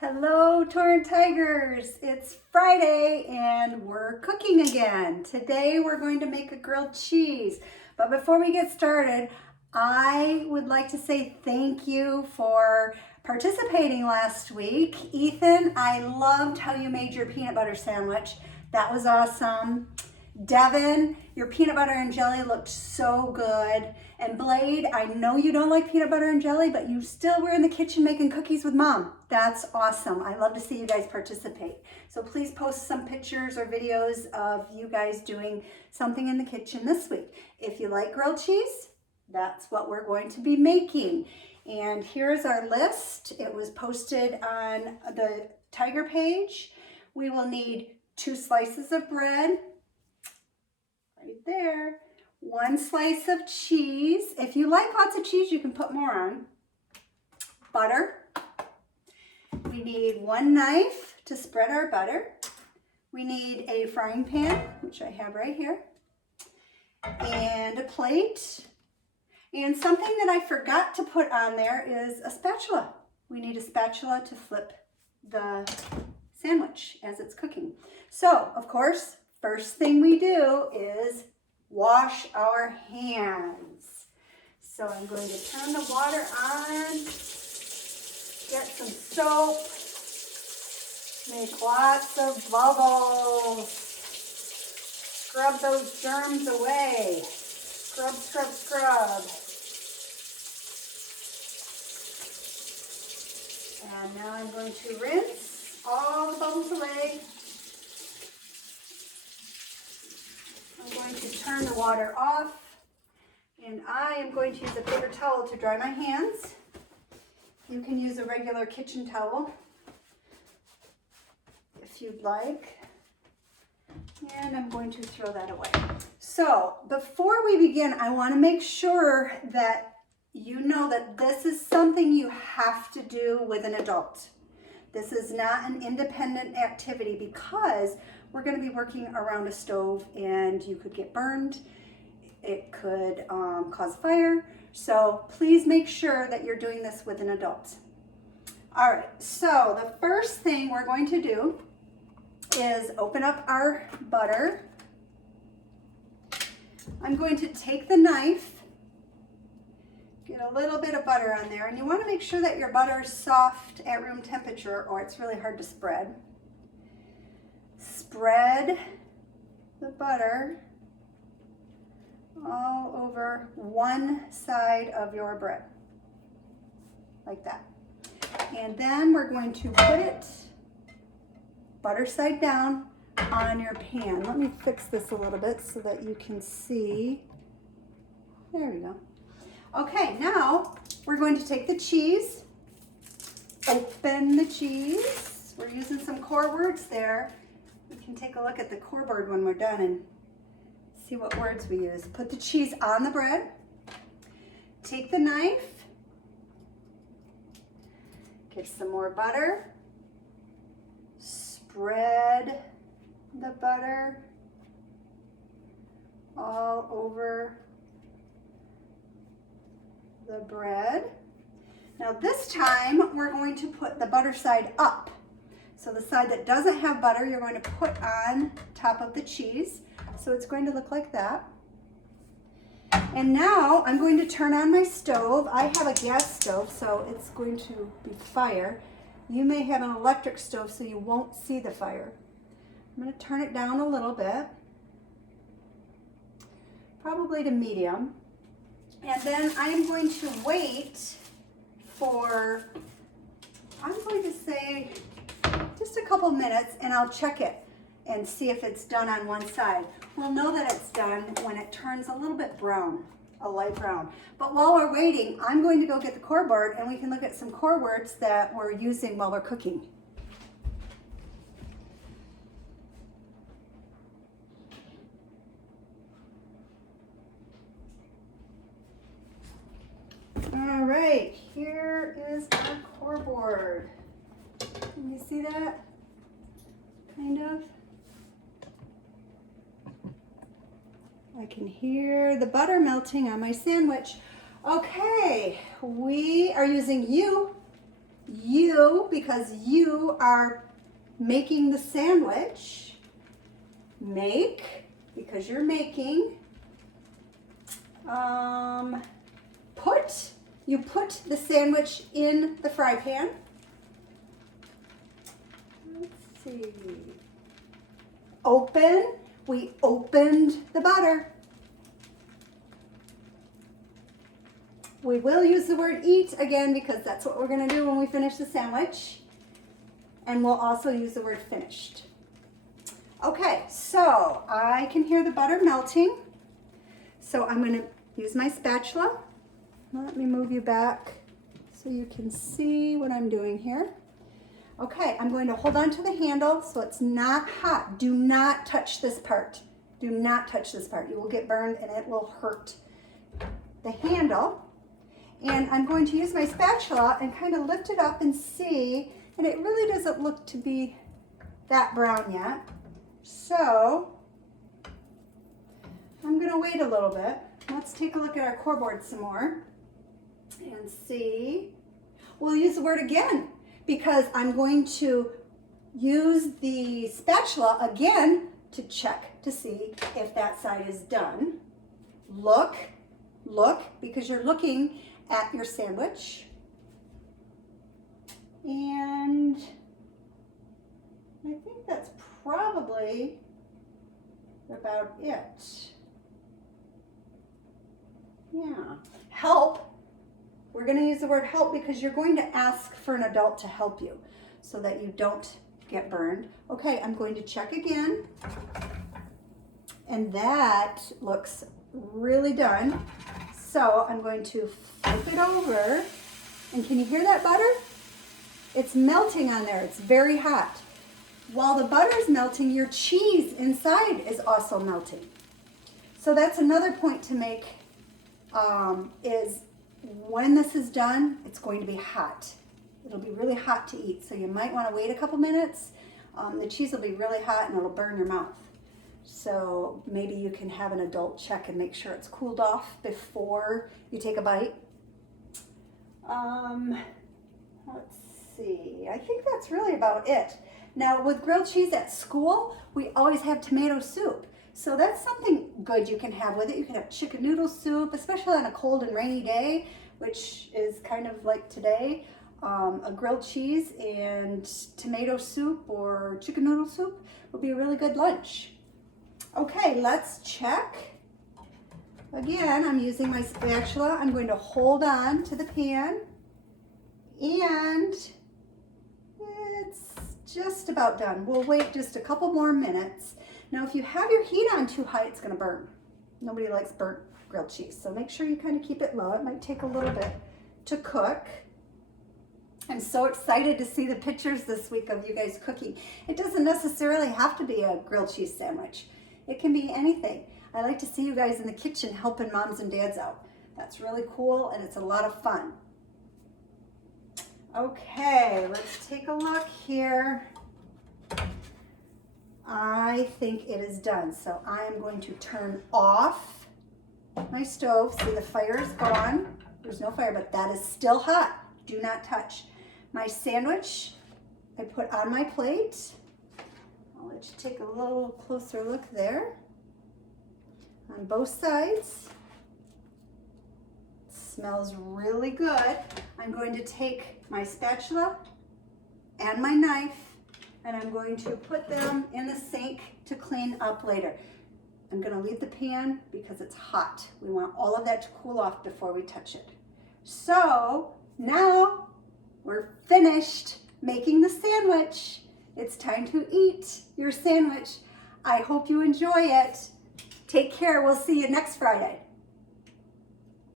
Hello, Torrent Tigers. It's Friday and we're cooking again. Today we're going to make a grilled cheese. But before we get started, I would like to say thank you for participating last week. Ethan, I loved how you made your peanut butter sandwich. That was awesome. Devin, your peanut butter and jelly looked so good. And Blade, I know you don't like peanut butter and jelly, but you still were in the kitchen making cookies with Mom. That's awesome. I love to see you guys participate. So please post some pictures or videos of you guys doing something in the kitchen this week. If you like grilled cheese, that's what we're going to be making. And here's our list. It was posted on the Tiger page. We will need 2 slices of bread, right there. 1 slice of cheese. If you like lots of cheese, you can put more on. Butter. We need 1 knife to spread our butter. We need a frying pan, which I have right here, and a plate. And something that I forgot to put on there is a spatula. We need a spatula to flip the sandwich as it's cooking. So, of course, first thing we do is wash our hands. So I'm going to turn the water on, get some soap, make lots of bubbles, scrub those germs away, scrub, scrub, scrub. And now I'm going to rinse all the bubbles away. I'm going to turn the water off, and I am going to use a paper towel to dry my hands. You can use a regular kitchen towel if you'd like. And I'm going to throw that away. So before we begin, I want to make sure that you know that this is something you have to do with an adult. This is not an independent activity because we're going to be working around a stove and you could get burned. It could cause fire. So please make sure that you're doing this with an adult. All right, so the first thing we're going to do is open up our butter. I'm going to take the knife, get a little bit of butter on there, and you want to make sure that your butter is soft at room temperature or it's really hard to spread. Spread the butter all over one side of your bread, like that. And then we're going to put it butter side down on your pan. Let me fix this a little bit so that you can see. There we go. Okay, now we're going to take the cheese, open the cheese. We're using some core words there. We can take a look at the core board when we're done and see what words we use. Put the cheese on the bread. Take the knife. Get some more butter. Spread the butter all over the bread. Now this time we're going to put the butter side up. So the side that doesn't have butter, you're going to put on top of the cheese. So it's going to look like that. And now I'm going to turn on my stove. I have a gas stove, so it's going to be fire. You may have an electric stove, so you won't see the fire. I'm going to turn it down a little bit, probably to medium. And then I am going to wait for, I'm going to say, just a couple minutes, and I'll check it and see if it's done on one side. We'll know that it's done when it turns a little bit brown, a light brown. But while we're waiting, I'm going to go get the core board and we can look at some core words that we're using while we're cooking. All right, here is our core board. Can you see that? Kind of. I can hear the butter melting on my sandwich. Okay, we are using U you, because you are making the sandwich, make, because you're making, you put the sandwich in the fry pan. Let's see. Open, we opened the butter. We will use the word eat again because that's what we're gonna do when we finish the sandwich. And we'll also use the word finished. Okay, so I can hear the butter melting. So I'm gonna use my spatula. Let me move you back so you can see what I'm doing here. Okay, I'm going to hold on to the handle so it's not hot. Do not touch this part. Do not touch this part. You will get burned and it will hurt. The handle, and I'm going to use my spatula and kind of lift it up and see, and it really doesn't look to be that brown yet. So I'm gonna wait a little bit. Let's take a look at our core board some more and see. We'll use the word again because I'm going to use the spatula again to check to see if that side is done. Look, because you're looking at your sandwich. And I think that's probably about it. Yeah. Help. We're going to use the word help because you're going to ask for an adult to help you so that you don't get burned. Okay, I'm going to check again. And that looks really done. So I'm going to flip it over. And can you hear that butter? It's melting on there. It's very hot. While the butter is melting, your cheese inside is also melting. So that's another point to make, is when this is done, it's going to be hot. It'll be really hot to eat. So you might want to wait a couple minutes. The cheese will be really hot and it'll burn your mouth. So maybe you can have an adult check and make sure it's cooled off before you take a bite. Let's see. I think that's really about it. Now with grilled cheese at school, we always have tomato soup. So that's something good you can have with it. You can have chicken noodle soup, especially on a cold and rainy day, which is kind of like today. A grilled cheese and tomato soup or chicken noodle soup would be a really good lunch. Okay, let's check. Again, I'm using my spatula. I'm going to hold on to the pan and it's just about done. We'll wait just a couple more minutes. Now, if you have your heat on too high, it's gonna burn. Nobody likes burnt grilled cheese, so make sure you kind of keep it low. It might take a little bit to cook. I'm so excited to see the pictures this week of you guys cooking. It doesn't necessarily have to be a grilled cheese sandwich. It can be anything. I like to see you guys in the kitchen helping moms and dads out. That's really cool and it's a lot of fun. Okay, let's take a look here. I think it is done. So I am going to turn off my stove. See, the fire is gone. There's no fire, but that is still hot. Do not touch. My sandwich, I put on my plate. I'll let you take a little closer look there. On both sides. It smells really good. I'm going to take my spatula and my knife and I'm going to put them in the sink to clean up later. I'm going to leave the pan because it's hot. We want all of that to cool off before we touch it. So now we're finished making the sandwich. It's time to eat your sandwich. I hope you enjoy it. Take care. We'll see you next Friday.